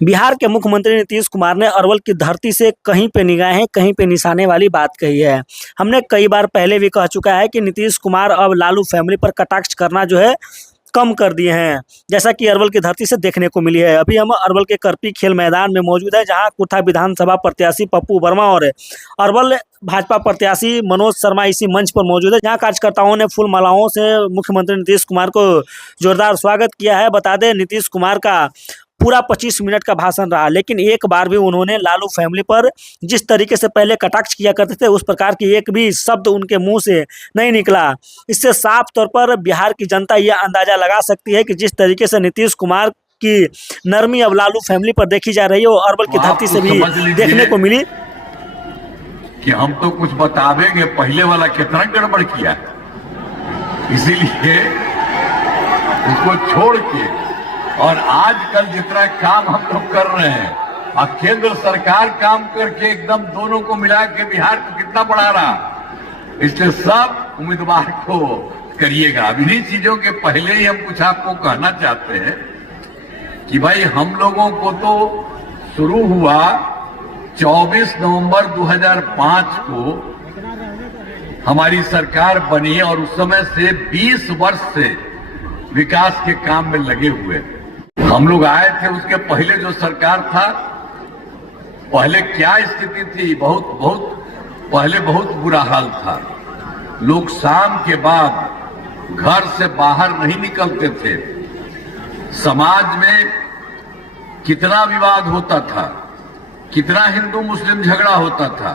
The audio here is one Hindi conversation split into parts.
बिहार के मुख्यमंत्री नीतीश कुमार ने अरवल की धरती से कहीं पे निगाहें कहीं पे निशाने वाली बात कही है। हमने कई बार पहले भी कह चुका है कि नीतीश कुमार अब लालू फैमिली पर कटाक्ष करना जो है कम कर दिए हैं, जैसा कि अरवल की धरती से देखने को मिली है। अभी हम अरवल के करपी खेल मैदान में मौजूद है, जहां कुथा विधानसभा प्रत्याशी पप्पू वर्मा और अरवल भाजपा प्रत्याशी मनोज शर्मा इसी मंच पर मौजूद है, जहां कार्यकर्ताओं ने फूल मालाओं से मुख्यमंत्री नीतीश कुमार को जोरदार स्वागत किया है। बता दें, नीतीश कुमार का पूरा 25 मिनट का भाषण रहा, लेकिन एक बार भी उन्होंने लालू फैमिली पर जिस तरीके से पहले कटाक्ष किया करते थे उस प्रकार की एक भी शब्द उनके मुंह से नहीं निकला। इससे साफ तौर पर बिहार की जनता यह अंदाजा लगा सकती है कि जिस तरीके से नीतीश कुमार की नरमी अब लालू फैमिली पर देखी जा रही है, वो अरवल की धरती से भी देखने को मिली। कि हम तो कुछ बतावेंगे पहले वाला कितना गड़बड़ किया, इसीलिए उसको छोड़ के और आजकल जितना काम हम लोग कर रहे हैं, और केंद्र सरकार काम करके एकदम दोनों को मिला के बिहार को कितना बढ़ा रहा, इसलिए सब उम्मीदवार को करिएगा। अब इन्हीं चीजों के पहले ही हम कुछ आपको कहना चाहते हैं कि भाई हम लोगों को तो शुरू हुआ 24 नवंबर 2005 को हमारी सरकार बनी और उस समय से 20 वर्ष से विकास के काम में लगे हुए हम लोग आए थे। उसके पहले जो सरकार था, पहले क्या स्थिति थी, पहले बहुत बुरा हाल था। लोग शाम के बाद घर से बाहर नहीं निकलते थे। समाज में कितना विवाद होता था, कितना हिंदू मुस्लिम झगड़ा होता था,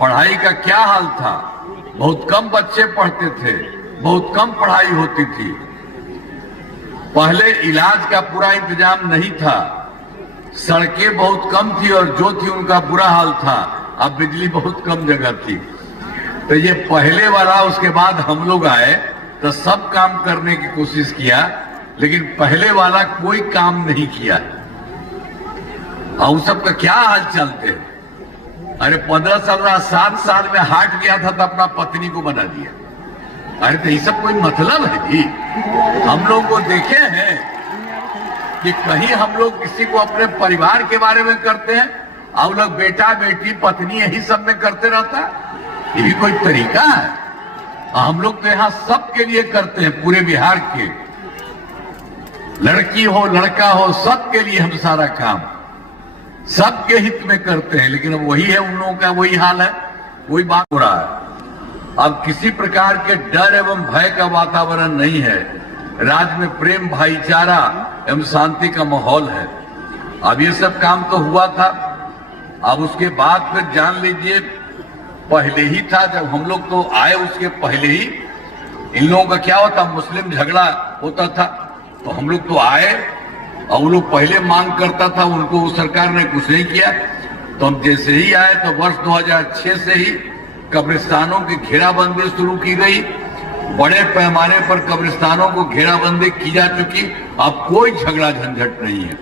पढ़ाई का क्या हाल था, बहुत कम बच्चे पढ़ते थे, बहुत कम पढ़ाई होती थी। पहले इलाज का पूरा इंतजाम नहीं था, सड़कें बहुत कम थी और जो थी उनका बुरा हाल था। अब बिजली बहुत कम जगह थी। तो ये पहले वाला, उसके बाद हम लोग आए तो सब काम करने की कोशिश किया, लेकिन पहले वाला कोई काम नहीं किया। और सबका क्या हाल चलते, अरे 15 साल 7 साल में हार्ट गया था तो अपना पत्नी को बना दिया। अरे तो ये सब कोई मतलब है जी? हम लोग को देखे हैं कि कहीं हम लोग किसी को अपने परिवार के बारे में करते हैं, और लोग बेटा बेटी पत्नी यही सब में करते रहता है। ये भी कोई तरीका है? हम लोग तो यहाँ सबके लिए करते हैं, पूरे बिहार के, लड़की हो लड़का हो सबके लिए हम सारा काम सबके हित में करते हैं। लेकिन अब वही है, उन लोगों का वही हाल है, वही बात हो रहा है। अब किसी प्रकार के डर एवं भय का वातावरण नहीं है। राज्य में प्रेम भाईचारा एवं शांति का माहौल है। अब ये सब काम तो हुआ था। अब उसके बाद फिर जान लीजिए, पहले ही था जब हम लोग तो आए, उसके पहले ही इन लोगों का क्या होता, मुस्लिम झगड़ा होता था। तो हम लोग तो आए और वो लोग पहले मांग करता था, उनको सरकार ने कुछ नहीं किया। तो हम जैसे ही आए तो वर्ष 2006 से ही कब्रिस्तानों की घेराबंदी शुरू की गई। बड़े पैमाने पर कब्रिस्तानों को घेराबंदी की जा चुकी। अब कोई झगड़ा झंझट नहीं है।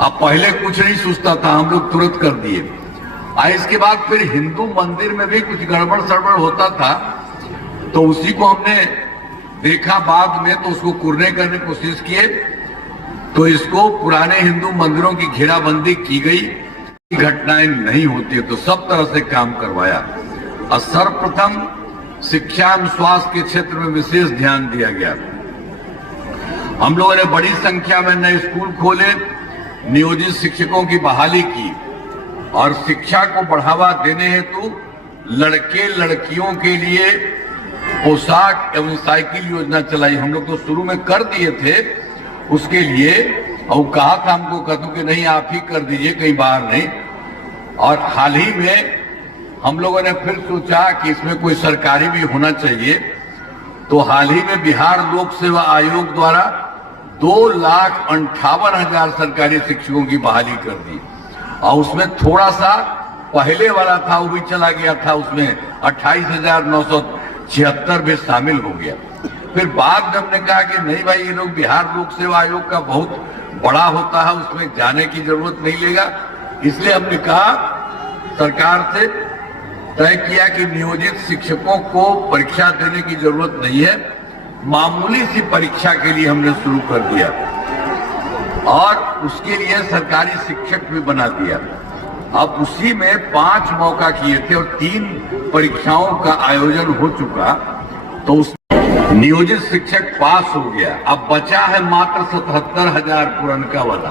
अब पहले कुछ नहीं सोचता था, हम लोग तुरंत कर दिए। इसके बाद फिर हिंदू मंदिर में भी कुछ गड़बड़ सड़बड़ होता था, तो उसी को हमने देखा बाद में, तो उसको कुरने करने की कोशिश किए। तो इसको पुराने हिंदू मंदिरों की घेराबंदी की गई, घटनाएं नहीं होती है, तो सब तरह से काम करवाया। और सर्वप्रथम शिक्षा एवं स्वास्थ्य के क्षेत्र में विशेष ध्यान दिया गया। हम लोगों ने बड़ी संख्या में नए स्कूल खोले, नियोजित शिक्षकों की बहाली की, और शिक्षा को बढ़ावा देने हेतु लड़के लड़कियों के लिए पोशाक एवं साइकिल योजना चलाई। हम लोग तो शुरू में कर दिए थे उसके लिए, और कहा था हमको, कहूं कि नहीं आप ही कर दीजिए, कहीं बाहर नहीं। और हाल ही में हम लोगों ने फिर सोचा कि इसमें कोई सरकारी भी होना चाहिए। तो हाल ही में बिहार लोक सेवा आयोग द्वारा 2,58,000 सरकारी शिक्षकों की बहाली कर दी। और उसमें थोड़ा सा पहले वाला था वो भी चला गया था, उसमें 28,976 भी शामिल हो गया। फिर बाद में हमने कहा कि नहीं भाई, ये लोग बिहार लोक सेवा आयोग का बहुत बड़ा होता है, उसमें जाने की जरूरत नहीं लेगा। इसलिए हमने कहा, सरकार से तय किया कि नियोजित शिक्षकों को परीक्षा देने की जरूरत नहीं है, मामूली सी परीक्षा के लिए हमने शुरू कर दिया। और उसके लिए सरकारी शिक्षक भी बना दिया। अब उसी में 5 मौका किए थे और 3 परीक्षाओं का आयोजन हो चुका, तो उस नियोजित शिक्षक पास हो गया। अब बचा है मात्र 77,000 पुरनका वाला।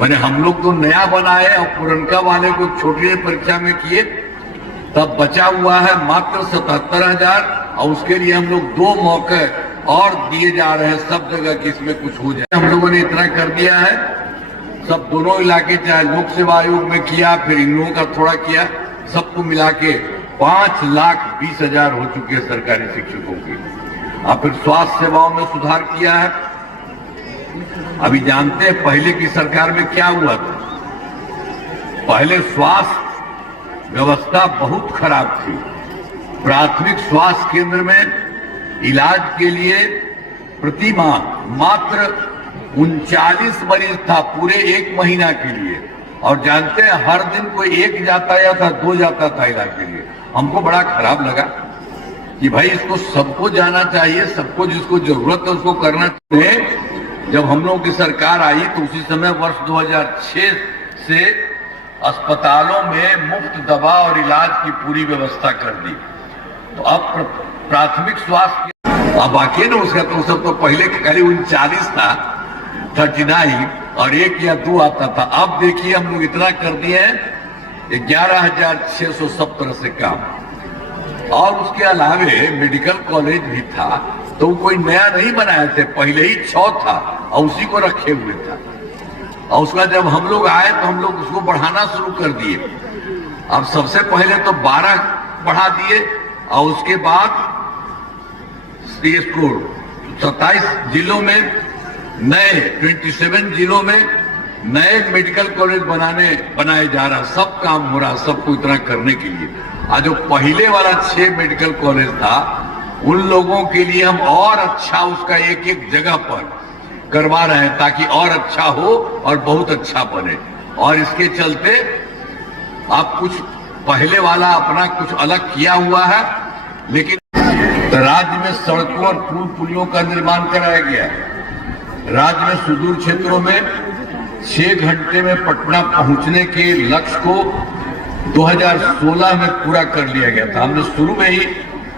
मैंने हम लोग तो नया बनाए और पुरनका वाले को छोटी परीक्षा में किए, तब बचा हुआ है मात्र 77,000 और उसके लिए हम लोग 2 मौके और दिए जा रहे हैं सब जगह कि इसमें कुछ हो जाए। हम लोगों ने इतना कर दिया है, सब दोनों इलाके, चाहे लोक सेवा आयोग में किया, फिर इन लोगों का थोड़ा किया, सबको मिला के 5,20,000 हो चुके हैं सरकारी शिक्षकों की। और फिर स्वास्थ्य सेवाओं में सुधार किया है। अभी जानते हैं पहले की सरकार में क्या हुआ था। पहले स्वास्थ्य व्यवस्था बहुत खराब थी। प्राथमिक स्वास्थ्य केंद्र में इलाज के लिए प्रति माह मात्र 39 मरीज था पूरे 1 महीना के लिए। और जानते हैं हर दिन कोई 1 जाता या था 2 जाता था इलाज के लिए। हमको बड़ा खराब लगा कि भाई इसको सबको जाना चाहिए, सबको जिसको जरूरत है उसको करना चाहिए। जब हम लोगों की सरकार आई तो उसी समय वर्ष 2006 से अस्पतालों में मुफ्त दवा और इलाज की पूरी व्यवस्था कर दी। तो अब प्राथमिक स्वास्थ्य अब बाकी ना उसका, तो सब तो पहले खाली 39 था, 39 और 1 या 2 आता था। अब देखिए हम लोग इतना कर दिए हैं 11,670 से काम। और उसके अलावे मेडिकल कॉलेज भी था, तो कोई नया नहीं बनाए थे, पहले ही 6 था और उसी को रखे हुए था। और उसका जब हम लोग आए तो हम लोग उसको बढ़ाना शुरू कर दिए। अब सबसे पहले तो 12 बढ़ा दिए और उसके बाद इसको 27 जिलों में नए 27 जिलों में नए मेडिकल कॉलेज बनाए जा रहा। सब काम हो रहा, सबको इतना करने के लिए। आज जो पहले वाला 6 मेडिकल कॉलेज था, उन लोगों के लिए हम और अच्छा उसका एक जगह पर करवा रहे हैं ताकि और अच्छा हो और बहुत अच्छा बने। और इसके चलते आप कुछ पहले वाला अपना कुछ अलग किया हुआ है, लेकिन राज्य में सड़कों और पुल पुलियों का निर्माण कराया गया है। राज्य में सुदूर क्षेत्रों में 6 घंटे में पटना पहुंचने के लक्ष्य को 2016 में पूरा कर लिया गया था। हमने शुरू में ही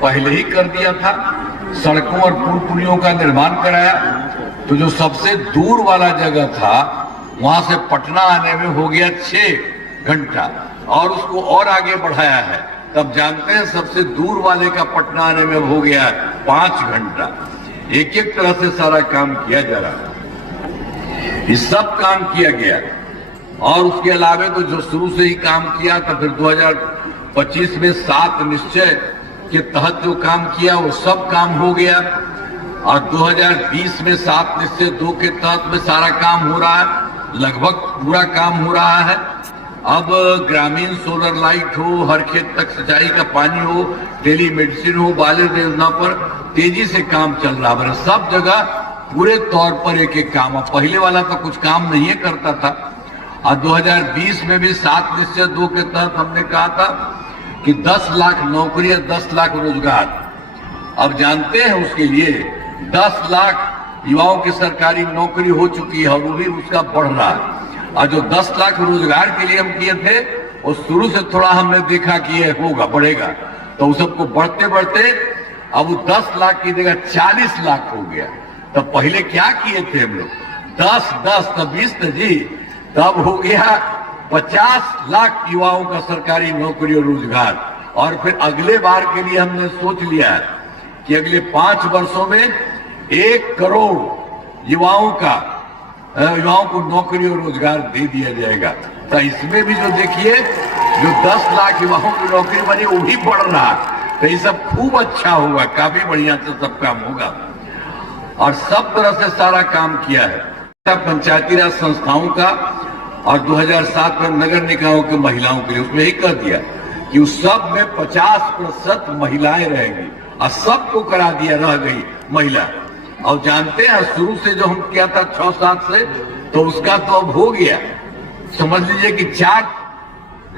पहले ही कर दिया था। सड़कों और पुल पुलियों का निर्माण कराया, तो जो सबसे दूर वाला जगह था वहां से पटना आने में हो गया 6 घंटा और उसको और आगे बढ़ाया है। तब जानते हैं सबसे दूर वाले का पटना आने में हो गया 5 घंटा। एक एक तरह से सारा काम किया जा रहा है। ये सब काम किया गया और उसके अलावे तो जो शुरू से ही काम किया था, फिर 2025 में 7 निश्चय के तहत जो काम किया वो सब काम हो गया। और 2020 में 7 निश्चय 2 के तहत में सारा काम हो रहा है, लगभग पूरा काम हो रहा है। अब ग्रामीण सोलर लाइट हो, हर खेत तक सिंचाई का पानी हो, टेली मेडिसिन हो, बालिर योजना पर तेजी से काम चल रहा है। सब जगह पूरे तौर पर एक एक काम। पहले वाला तो कुछ काम नहीं करता था। और 2020 में भी 7 निश्चय 2 के तहत हमने कहा था कि 10 लाख नौकरी, 10 लाख रोजगार। अब जानते हैं उसके लिए 10 लाख युवाओं की सरकारी नौकरी हो चुकी है और वो भी उसका बढ़ रहा है। और जो 10 लाख रोजगार के लिए हम किए थे, वो शुरू से थोड़ा हमने देखा कि ये होगा, बढ़ेगा, तो उस सबको बढ़ते बढ़ते अब वो 10 लाख की जगह 40 लाख हो गया। तब पहले क्या किए थे हम लोग? 10, 10 तब 20 जी, तब हो गया 50 लाख युवाओं का सरकारी नौकरी और रोजगार। और फिर अगले बार के लिए हमने सोच लिया है कि अगले 5 वर्षों में 1 करोड़ युवाओं को नौकरी और रोजगार दे दिया जाएगा। तो इसमें भी जो देखिए जो 10 लाख युवाओं की नौकरी बनी वो भी बढ़ रहा है। तो ये सब खूब अच्छा होगा, काफी बढ़िया से सब काम होगा और सब तरह से सारा काम किया है। पंचायती राज संस्थाओं का और 2007 में नगर निकायों के महिलाओं के लिए उसमें ही कर दिया कि उस सब में 50% महिलाएं रहेंगी और सबको करा दिया, रह गई महिला। और जानते हैं शुरू से जो हम किया था 6-7 से, तो उसका तो अब हो गया, समझ लीजिए कि 4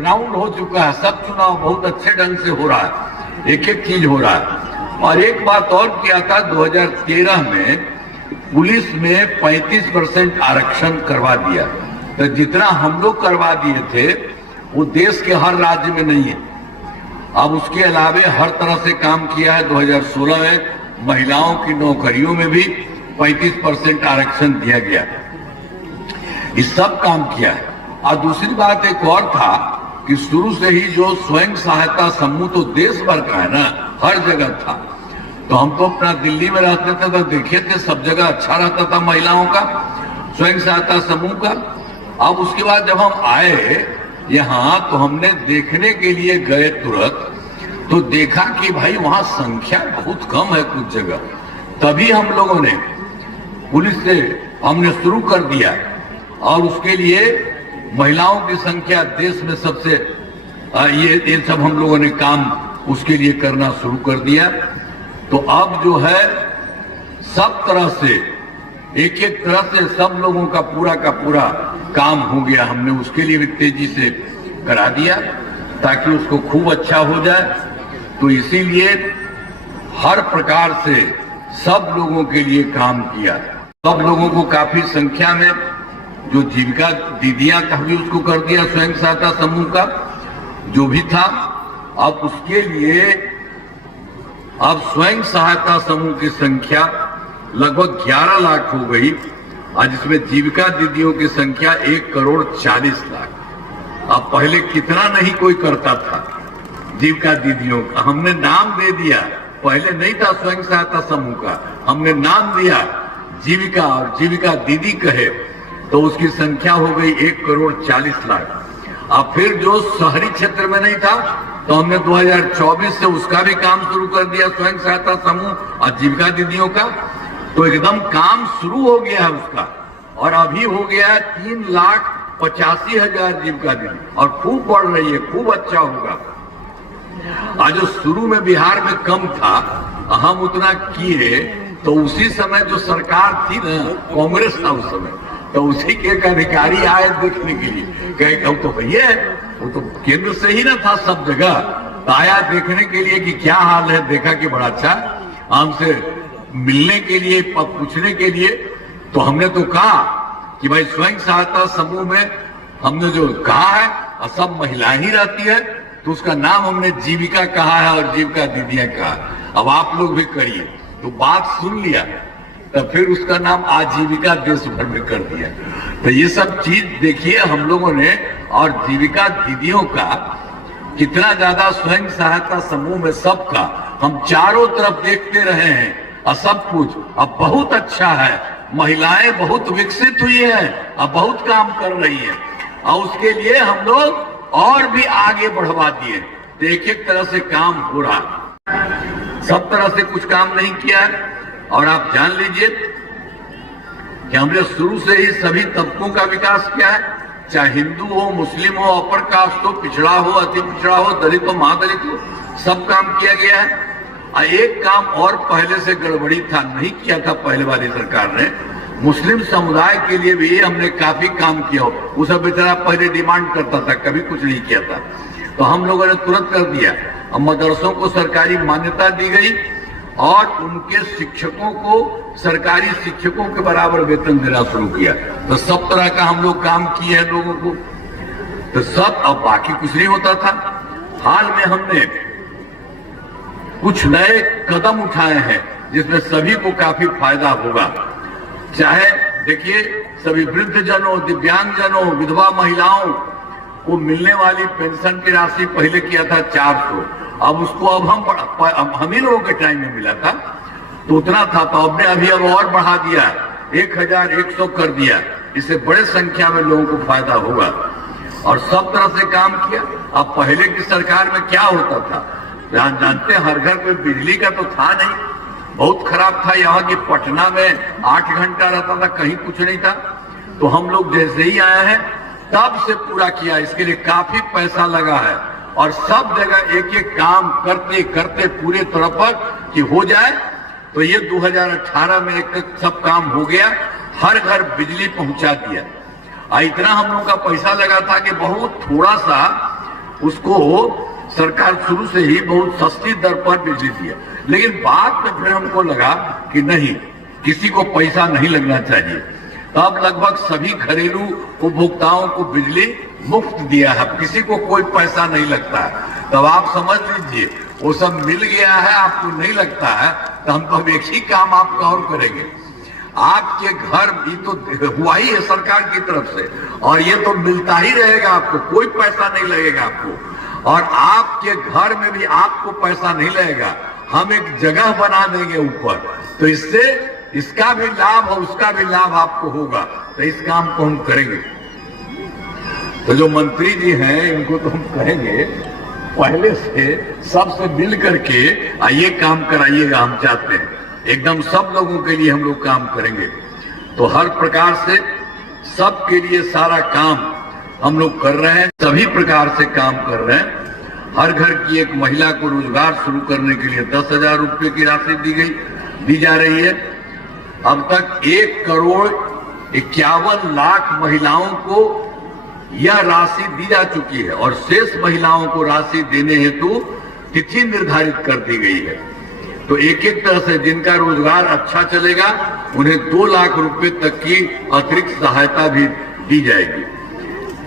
राउंड हो चुका है। सब चुनाव बहुत अच्छे ढंग से हो रहा है, एक एक चीज हो रहा है। और एक बात और किया था 2013 में पुलिस में 35% आरक्षण करवा दिया। तो जितना हम लोग करवा दिए थे वो देश के हर राज्य में नहीं है। अब उसके अलावे हर तरह से काम किया है। 2016 में महिलाओं की नौकरियों में भी 35% आरक्षण दिया गया। ये सब काम किया है। और दूसरी बात एक और था कि शुरू से ही जो स्वयं सहायता समूह तो देश भर का है ना, हर जगह था। तो हम तो अपना दिल्ली में रहते थे तो देखे थे सब जगह अच्छा रहता था महिलाओं का स्वयं सहायता समूह का। अब उसके बाद जब हम आए यहाँ तो हमने देखने के लिए गए तुरंत, तो देखा कि भाई वहां संख्या बहुत कम है कुछ जगह। तभी हम लोगों ने पुलिस से हमने शुरू कर दिया और उसके लिए महिलाओं की संख्या देश में सबसे ये सब हम लोगों ने काम उसके लिए करना शुरू कर दिया। तो अब जो है सब तरह से एक एक तरह से सब लोगों का पूरा काम हो गया। हमने उसके लिए भी तेजी से करा दिया ताकि उसको खूब अच्छा हो जाए। तो इसीलिए हर प्रकार से सब लोगों के लिए काम किया। सब लोगों को काफी संख्या में जो जीविका दीदियां का भी उसको कर दिया स्वयं सहायता समूह का जो भी था। अब उसके लिए अब स्वयं सहायता समूह की संख्या लगभग 11 लाख हो गई और जिसमें जीविका दीदियों की संख्या 1,40,00,000। अब पहले कितना नहीं कोई करता था जीविका दीदियों का, हमने नाम दे दिया। पहले नहीं था स्वयं सहायता समूह का, हमने नाम दिया जीविका और जीविका दीदी कहे तो उसकी संख्या हो गई 1,40,00,000। अब फिर जो शहरी क्षेत्र में नहीं था तो हमने 2024 से उसका भी काम शुरू कर दिया स्वयं सहायता समूह और जीविका दीदियों का। तो एकदम काम शुरू हो गया है उसका और अभी हो गया है 3,85,000 जीविका दीदी और खूब बढ़ रही है, खूब अच्छा होगा। आज जो शुरू में बिहार में कम था हम उतना किए तो उसी समय जो सरकार थी ना कांग्रेस था उस समय, तो उसी के एक अधिकारी आए देखने के लिए, कहे तो भैया वो तो केंद्र से ही ना था सब जगह, तो आया देखने के लिए कि क्या हाल है। देखा कि बड़ा अच्छा, हमसे मिलने के लिए पूछने के लिए। तो हमने तो कहा कि भाई स्वयं सहायता समूह में हमने जो कहा है और सब महिलाएं ही रहती है तो उसका नाम हमने जीविका कहा है और जीविका दीदियां कहा। अब आप लोग भी करिए। तो बात सुन लिया तो फिर उसका नाम आजीविका देश भर में कर दिया। तो ये सब चीज देखिए हम लोगों ने, और जीविका दीदियों का कितना ज्यादा स्वयं सहायता समूह में सबका हम चारों तरफ देखते रहे हैं और सब कुछ अब बहुत अच्छा है। महिलाएं बहुत विकसित हुई हैं, अब बहुत काम कर रही है और उसके लिए हम लोग और भी आगे बढ़वा दिए। तो एक एक तरह से काम हो रहा, सब तरह से कुछ काम नहीं किया है। और आप जान लीजिए कि हमने शुरू से ही सभी तबकों का विकास किया है, चाहे हिंदू हो, मुस्लिम हो, अपर कास्ट हो, पिछड़ा हो, अति पिछड़ा हो, दलित हो, महादलित हो, सब काम किया गया है। और एक काम और पहले से गड़बड़ी था, नहीं किया था पहले वाली सरकार ने, मुस्लिम समुदाय के लिए भी हमने काफी काम किया हो। वो सब बेचारा पहले डिमांड करता था, कभी कुछ नहीं किया था, तो हम लोगों ने तुरंत कर दिया। अब मदरसों को सरकारी मान्यता दी गई और उनके शिक्षकों को सरकारी शिक्षकों के बराबर वेतन देना शुरू किया। तो सब तरह का हम लोग काम किए हैं लोगों को, तो सब। अब बाकी कुछ नहीं होता था। हाल में हमने कुछ नए कदम उठाए हैं जिसमें सभी को काफी फायदा होगा। चाहे देखिए सभी वृद्ध जनों, दिव्यांग जनों, विधवा महिलाओं को मिलने वाली पेंशन की राशि पहले किया था 400, अब उसको अब हम ही लोगों के टाइम में मिला था तो उतना था, तो हमने अभी अब और बढ़ा दिया, 1,100 कर दिया। इससे बड़े संख्या में लोगों को फायदा होगा और सब तरह से काम किया। अब पहले की सरकार में क्या होता था जानते हैं, हर घर में बिजली का तो था नहीं, बहुत खराब था। यहाँ की पटना में 8 घंटा रहता था, कहीं कुछ नहीं था। तो हम लोग जैसे ही आए हैं तब से पूरा किया, इसके लिए काफी पैसा लगा है और सब जगह एक एक काम करते करते पूरे तरह पर कि हो जाए। तो ये 2018 में एक सब काम हो गया, हर घर बिजली पहुंचा दिया। इतना हम लोगों का पैसा लगा था कि बहुत थोड़ा सा उसको सरकार शुरू से ही बहुत सस्ती दर पर बिजली दिया, लेकिन बाद में फिर हमको लगा कि नहीं, किसी को पैसा नहीं लगना चाहिए। तब लगभग सभी घरेलू उपभोक्ताओं को बिजली मुफ्त दिया है, किसी को कोई पैसा नहीं लगता है। तब आप समझ लीजिए वो सब मिल गया है, आपको नहीं लगता है, तो हम तो एक ही काम आपका और करेंगे। आपके घर ये तो हुआ ही है सरकार की तरफ से, और ये तो मिलता ही रहेगा आपको, कोई पैसा नहीं लगेगा आपको। और आपके घर में भी आपको पैसा नहीं लगेगा, हम एक जगह बना देंगे ऊपर, तो इससे इसका भी लाभ और उसका भी लाभ आपको होगा। तो इस काम को हम करेंगे। तो जो मंत्री जी हैं इनको तो हम कहेंगे पहले से सबसे मिल करके ये काम कराइएगा, हम चाहते हैं एकदम सब लोगों के लिए हम लोग काम करेंगे। तो हर प्रकार से सबके लिए सारा काम हम लोग कर रहे हैं, सभी प्रकार से काम कर रहे हैं। हर घर की एक महिला को रोजगार शुरू करने के लिए 10,000 रुपये की राशि दी जा रही है। अब तक 1,51,00,000 महिलाओं को यह राशि दी जा चुकी है और शेष महिलाओं को राशि देने हेतु तिथि निर्धारित कर दी गई है। तो एक एक तरह से जिनका रोजगार अच्छा चलेगा उन्हें 2 लाख रुपए तक की अतिरिक्त सहायता भी दी जाएगी।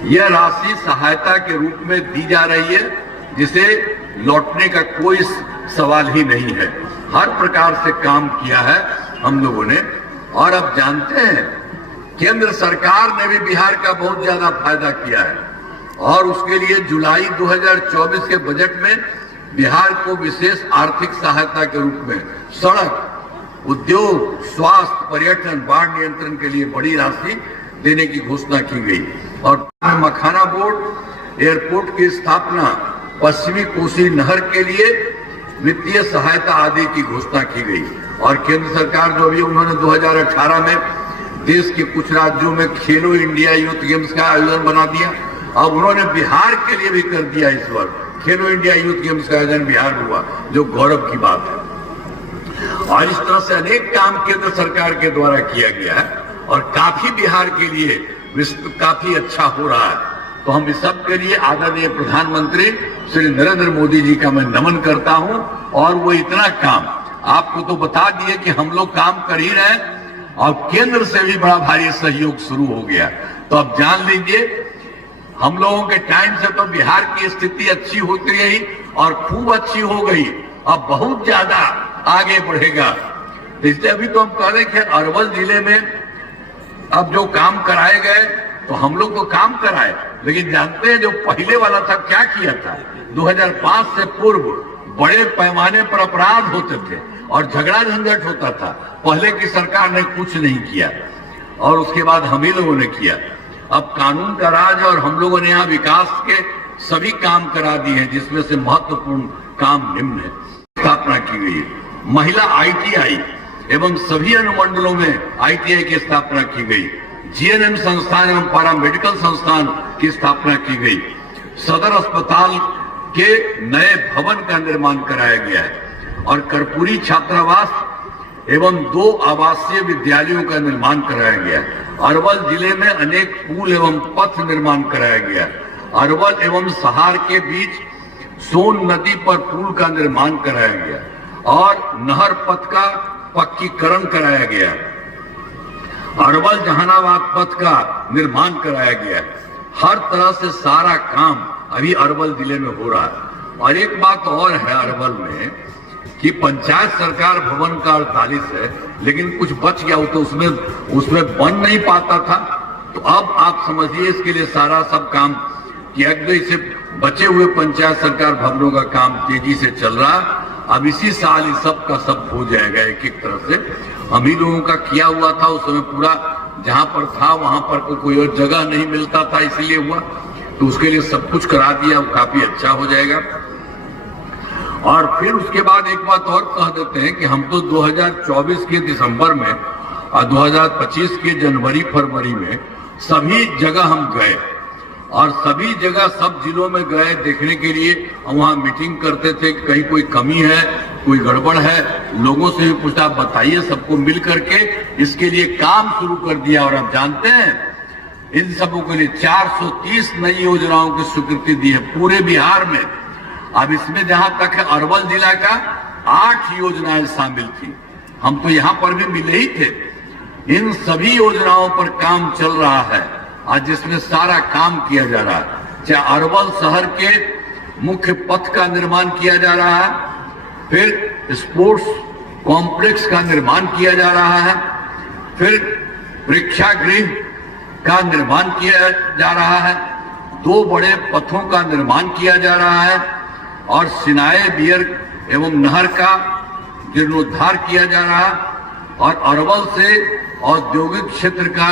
यह राशि सहायता के रूप में दी जा रही है, जिसे लौटने का कोई सवाल ही नहीं है। हर प्रकार से काम किया है हम लोगों ने। और अब जानते हैं केंद्र सरकार ने भी बिहार का बहुत ज्यादा फायदा किया है, और उसके लिए जुलाई 2024 के बजट में बिहार को विशेष आर्थिक सहायता के रूप में सड़क, उद्योग, स्वास्थ्य, पर्यटन, बाढ़ नियंत्रण के लिए बड़ी राशि देने की घोषणा की गई। और मखाना बोर्ड एयरपोर्ट की स्थापना, पश्चिमी कोसी नहर के लिए वित्तीय सहायता आदि की घोषणा की गई। और केंद्र सरकार जो भी उन्होंने 2018 में देश के कुछ राज्यों में खेलो इंडिया यूथ गेम्स का आयोजन बना दिया, अब उन्होंने बिहार के लिए भी कर दिया। इस वर्ष खेलो इंडिया यूथ गेम्स का आयोजन बिहार में हुआ, जो गौरव की बात है। और इस तरह से अनेक काम केंद्र सरकार के द्वारा किया गया है और काफी बिहार के लिए काफी अच्छा हो रहा है। तो हम इस सब के लिए आदरणीय प्रधानमंत्री श्री नरेंद्र मोदी जी का मैं नमन करता हूं। और वो इतना काम आपको तो बता दिए कि हम लोग काम कर ही रहे हैं, और केंद्र से भी बड़ा भारी सहयोग शुरू हो गया। तो अब जान लीजिए हम लोगों के टाइम से तो बिहार की स्थिति अच्छी होती रही और खूब अच्छी हो गई, अब बहुत ज्यादा आगे बढ़ेगा। इसलिए अभी तो हम कह रहे हैं कि अरवल जिले में अब जो काम कराए गए तो हम लोग तो काम कराए, लेकिन जानते हैं जो पहले वाला था क्या किया था। 2005 से पूर्व बड़े पैमाने पर अपराध होते थे और झगड़ा झंझट होता था। पहले की सरकार ने कुछ नहीं किया और उसके बाद हम ही लोगों ने किया। अब कानून का राज और हम लोगों ने यहाँ विकास के सभी काम करा दिए हैं, जिसमें से महत्वपूर्ण काम निम्न है। स्थापना की गई है महिला ITI एवं सभी अनुमंडलों में ITI की स्थापना की गई। GNM संस्थान एवं पैरा मेडिकल संस्थान की स्थापना की गई। सदर अस्पताल के नए भवन का निर्माण कराया गया है और कर्पूरी छात्रावास एवं 2 आवासीय विद्यालयों का निर्माण कराया गया है। अरवल जिले में अनेक पुल एवं पथ निर्माण कराया गया। अरवल एवं सहार के बीच सोन नदी पर पुल का निर्माण कराया गया और नहर पथ का पक्कीकरण कराया गया। अरवल जहानाबाद पथ का निर्माण कराया गया। हर तरह से सारा काम अभी अरवल जिले में हो रहा है। और एक बात और है अरवल में कि पंचायत सरकार भवन का 48 है, लेकिन कुछ बच गया, तो उसमें बन नहीं पाता था। तो अब आप समझिए इसके लिए सारा सब काम किया गया। इसे बचे हुए पंचायत सरकार भवनों का काम तेजी से चल रहा है। अब इसी साल इस सब का सब हो जाएगा एक एक तरह से। हम ही लोगों का किया हुआ था उस समय, पूरा जहां पर था वहां पर कोई और जगह नहीं मिलता था, इसलिए हुआ। तो उसके लिए सब कुछ करा दिया, वो काफी अच्छा हो जाएगा। और फिर उसके बाद एक बात और कह देते हैं कि हम तो 2024 के दिसंबर में और 2025 के जनवरी फरवरी में सभी जगह हम गए और सभी जगह सब जिलों में गए देखने के लिए। वहां मीटिंग करते थे कि कहीं कोई कमी है, कोई गड़बड़ है, लोगों से भी पूछा, बताइए। सबको मिल करके इसके लिए काम शुरू कर दिया। और आप जानते हैं इन सबों के लिए 430 नई योजनाओं की स्वीकृति दी है पूरे बिहार में। अब इसमें जहां तक है अरवल जिला का 8 योजनाएं शामिल थी। हम तो यहाँ पर भी मिले ही थे। इन सभी योजनाओं पर काम चल रहा है आज, जिसमें सारा काम किया जा रहा है। चाहे अरवल शहर के मुख्य पथ का निर्माण किया जा रहा है, फिर स्पोर्ट्स कॉम्प्लेक्स का निर्माण किया जा रहा है, फिर प्रेक्षागृह का निर्माण किया जा रहा है, 2 बड़े पथों का निर्माण किया जा रहा है और सिनाए बियर एवं नहर का जीर्णोद्धार किया जा रहा है और अरवल से औद्योगिक क्षेत्र का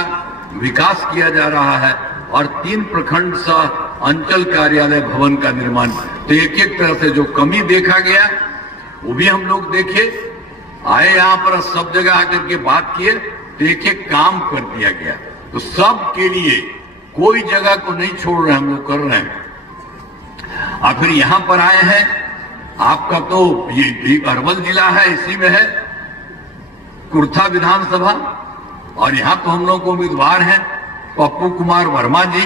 विकास किया जा रहा है और 3 प्रखंड सह अंचल कार्यालय भवन का निर्माण। तो एक एक तरह से जो कमी देखा गया वो भी हम लोग देखे, आए यहाँ पर सब जगह आकर के बात किए तो एक एक काम कर दिया गया। तो सब के लिए कोई जगह को नहीं छोड़ रहे, हम लोग कर रहे हैं। और फिर यहाँ पर आए हैं, आपका तो ये अरवल जिला है, इसी में है कुर्था विधानसभा और यहाँ तो हम लोग को उम्मीदवार हैं पप्पू कुमार वर्मा जी।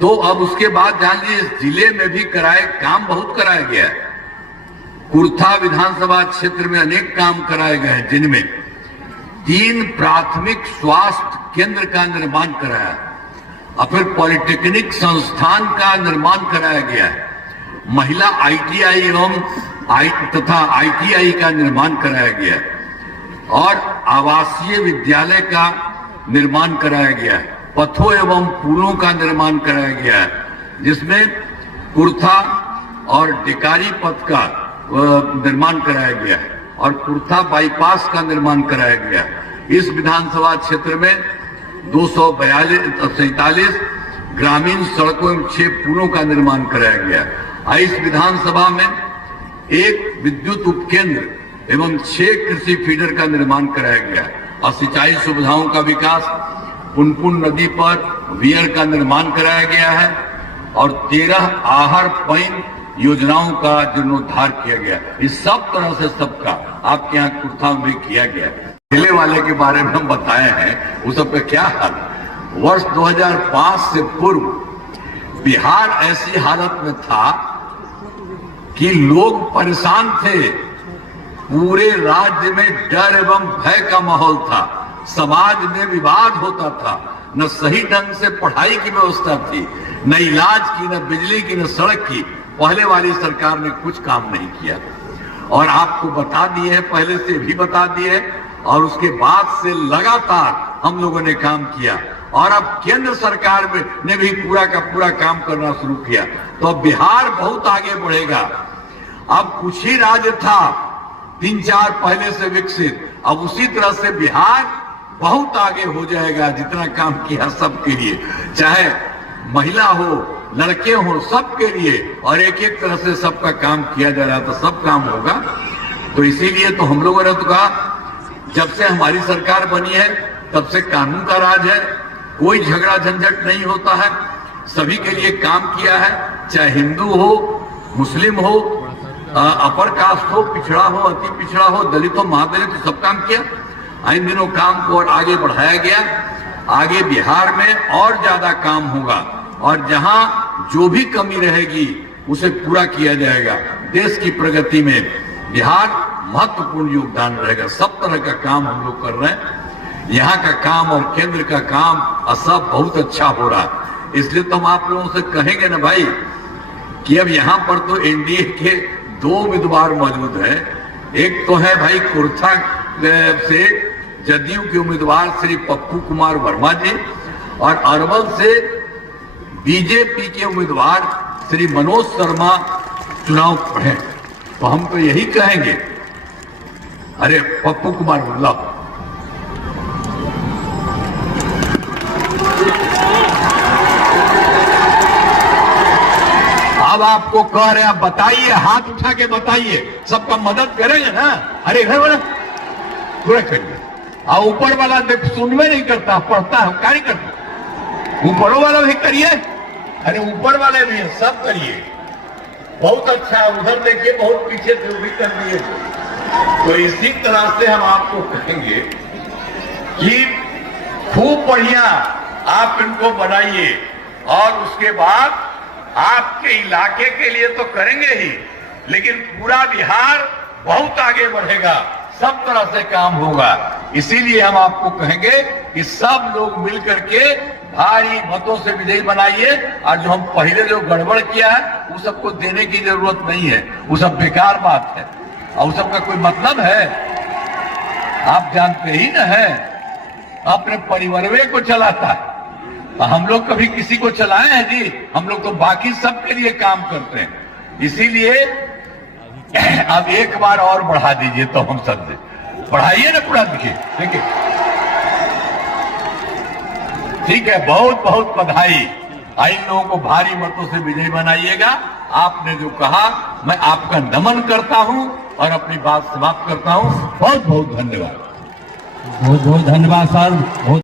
तो अब उसके बाद जान लीजिए इस जिले में भी काम बहुत कराया गया है। कुर्था विधानसभा क्षेत्र में अनेक काम कराए गए हैं, जिनमें 3 प्राथमिक स्वास्थ्य केंद्र का निर्माण कराया और फिर पॉलिटेक्निक संस्थान का निर्माण कराया गया है, महिला ITI एवं तथा ITI का निर्माण कराया गया है और आवासीय विद्यालय का निर्माण कराया गया है, पथों एवं पुलों का निर्माण कराया गया है, जिसमें कुर्था और डिकारी पथ का निर्माण कराया गया है और कुर्था बाईपास का निर्माण कराया गया है। इस विधानसभा क्षेत्र में 247 ग्रामीण सड़कों एवं 6 पुलों का निर्माण कराया गया है। इस विधानसभा में 1 विद्युत उपकेंद्र एवं 6 कृषि फीडर का निर्माण कराया गया है और सिंचाई सुविधाओं का विकास, पुनपुन नदी पर वियर का निर्माण कराया गया है और 13 आहर पैन योजनाओं का जीर्णोद्धार किया गया। इस सब तरह से सबका आपके यहाँ कुर्था में भी किया गया। जिले वाले के बारे में हम बताए हैं, उस सब का क्या हाल। वर्ष 2005 से पूर्व बिहार ऐसी हालत में था कि लोग परेशान थे, पूरे राज्य में डर एवं भय का माहौल था, समाज में विवाद होता था, न सही ढंग से पढ़ाई की व्यवस्था थी, न इलाज की, न बिजली की, न सड़क की। पहले वाली सरकार ने कुछ काम नहीं किया और आपको बता दिए है, पहले से भी बता दिए और उसके बाद से लगातार हम लोगों ने काम किया और अब केंद्र सरकार ने भी पूरा का पूरा काम करना शुरू किया। तो अब बिहार बहुत आगे बढ़ेगा। अब कुछ ही राज्य था 3-4 पहले से विकसित, अब उसी तरह से बिहार बहुत आगे हो जाएगा। जितना काम किया सबके लिए, चाहे महिला हो, लड़के हो, सबके लिए और एक एक तरह से सबका काम किया जा रहा है, तो सब काम होगा। तो इसीलिए तो हम लोगों ने तो कहा, जब से हमारी सरकार बनी है तब से कानून का राज है, कोई झगड़ा झंझट नहीं होता है, सभी के लिए काम किया है, चाहे हिंदू हो, मुस्लिम हो, अपर कास्ट हो, पिछड़ा हो, अति पिछड़ा हो, दलित हो, महादलित हो, सब काम किया। इन दिनों काम को और आगे बढ़ाया गया। आगे बिहार में और ज्यादा काम होगा और जहां जो भी कमी रहेगी उसे पूरा किया जाएगा। देश की प्रगति में बिहार महत्वपूर्ण योगदान रहेगा। सब तरह का काम हम लोग कर रहे हैं। यहाँ का काम और केंद्र का काम सब बहुत अच्छा हो रहा है। इसलिए तो हम आप लोगों से कहेंगे ना भाई कि अब यहाँ पर तो एनडीए के 2 उम्मीदवार मौजूद हैं। एक तो है भाई कुर्था से जदयू के उम्मीदवार श्री पप्पू कुमार वर्मा जी और अरवल से बीजेपी के उम्मीदवार श्री मनोज शर्मा चुनाव लड़े। तो हम तो यही कहेंगे, अरे पप्पू कुमार वर्मा, अब आपको कह रहे हैं, आप बताइए, हाथ उठा के बताइए, सबका मदद करेंगे ना। अरे इधर वाला पूरा करिए, और ऊपर वाला देख सुनवे नहीं करता, पढ़ता है, कार्य करता, ऊपरों वाला भी करिए। अरे ऊपर वाले भी सब करिए, बहुत अच्छा। उधर देखिए बहुत पीछे से भी कर दिए। तो इसी तरह से हम आपको कहेंगे कि खूब बढ़िया आप इनको बनाइए और उसके बाद आपके इलाके के लिए तो करेंगे ही, लेकिन पूरा बिहार बहुत आगे बढ़ेगा। सब तरह से काम होगा। इसीलिए हम आपको कहेंगे कि सब लोग मिल करके भारी मतों से विजयी बनाइए, और जो हम पहले जो गड़बड़ किया है वो सबको देने की जरूरत नहीं है, वो सब बेकार बात है और उस सबका कोई मतलब है? आप जानते ही न है, अपने परिवार को चलाता है। हम लोग कभी किसी को चलाए हैं जी? हम लोग तो बाकी सबके लिए काम करते हैं। इसीलिए अब एक बार और बढ़ा दीजिए तो हम सब बढ़ाइए ना, पूरा देखिए, ठीक है? ठीक है, बहुत बहुत बधाई। इन लोगों को भारी मतों से विजयी बनाइएगा। आपने जो कहा मैं आपका नमन करता हूं और अपनी बात समाप्त करता हूं। बहुत बहुत धन्यवाद। बहुत बहुत धन्यवाद सर। बहुत